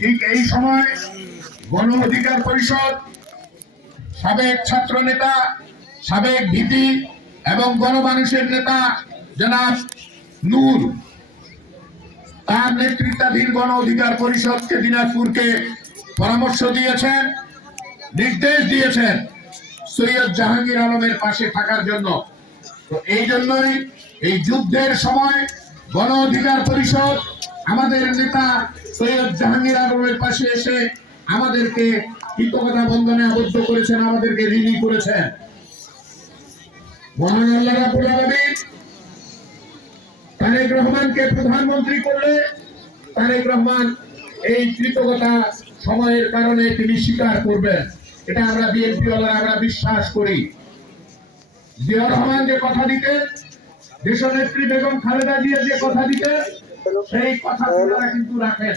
ঠিক এই সময় গণ অধিকার পরিষদ সাবেক ছাত্র নেতা, সাবেক ভিপি এবং গণমানুষের নেতা জনাব নূর তার নেতৃত্বাধীন গণ অধিকার পরিষদকে দিনাজপুরকে পরামর্শ দিয়েছেন, নির্দেশ দিয়েছেন সৈয়দ জাহাঙ্গীর আলমের পাশে থাকার জন্য। তো এই জন্যই এই যুদ্ধের সময় গণ অধিকার পরিষদ আমাদের নেতা সৈয়দ জাহাঙ্গীর আলমের পাশে এসে আমাদেরকে কৃতজ্ঞতা বন্ধনে আবদ্ধ করেছেন, আমাদেরকে ঋণী করেছেন। মহান আল্লাহ রাব্বুল আলামিন তারেক রহমানকে প্রধানমন্ত্রী করলে তারেক রহমান এই কৃতজ্ঞতা সময়ের কারণে তিনি স্বীকার করবেন, এটা আমরা বিএনপি ওয়ালারা আমরা বিশ্বাস করি। জিয়াউর রহমান যে কথা দিতেন, দেশনেত্রী বেগম খালেদা জিয়া যে কথা দিতেন, সেই কথা আপনারা কিন্তু রাখেন।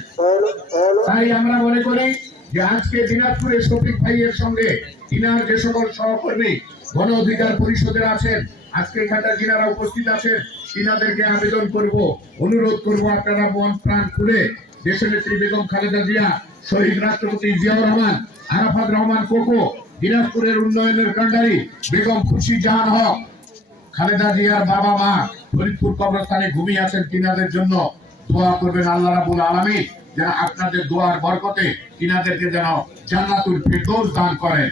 তাই আমরা মনে করি যে আজকে দিনাজপুরের শফিক ভাইয়ের সঙ্গে তিনার যে সকল সহকর্মী গণ অধিকার পরিষদের আছেন, আজকে এখানটা যিনারা উপস্থিত আছেন, তিনাদেরকে আবেদন করব, অনুরোধ করব, আপনারা মন প্রাণ খুলে দেশনেত্রী বেগম খালেদা জিয়া, শহীদ রাষ্ট্রপতি জিয়াউর রহমান, আরাফাত রহমান কোকো, দিনাজপুরের উন্নয়নের কান্ডারি বেগম খুরশিদজাহান হক, খালেদা জিয়ার বাবা মা ফরিদপুর কবরস্থানে ঘুমিয়ে আছেন, তিনাদের জন্য দোয়া করবেন। আল্লাহ রাব্বুল আলামিন যেন আপনাদের দোয়ার বরকতে তিনাদেরকে যেন জান্নাতুল ফিরদৌস দান করেন।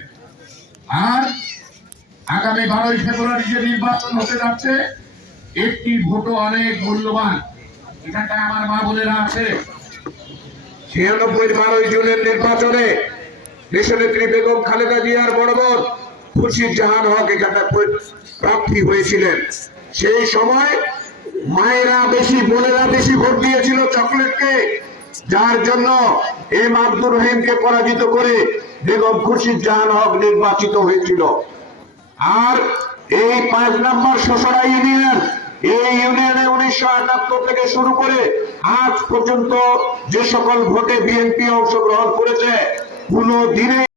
আর আগামী 12ই ফেব্রুয়ারি যে নির্বাচন হতে যাচ্ছে, একটি ভোটও অনেক মূল্যবান। এখানটায় আমার মা বোনেরা আছে, 96 12ই জুনের নির্বাচনে দেশনেত্রী বেগম খালেদা জিয়ার বড় বোন খুরশিদজাহান হক এখানটা প্রার্থী হয়েছিলেন। সেই সময় মায়েরা বেশি, বোনেরা বেশি ভোট দিয়েছিল চকলেটকে, যার জন্য এম আব্দুর রহিমকে পরাজিত করে বেগম খুরশিদজাহান হক নির্বাচিত হয়েছিল। আর এই 5 নম্বর শোষণা ইউনিয়ন, এই ইউনিয়নে 1978 থেকে শুরু করে আজ পর্যন্ত যে সকল ভোটে বিএনপি অংশগ্রহণ করেছে, কোন দিনে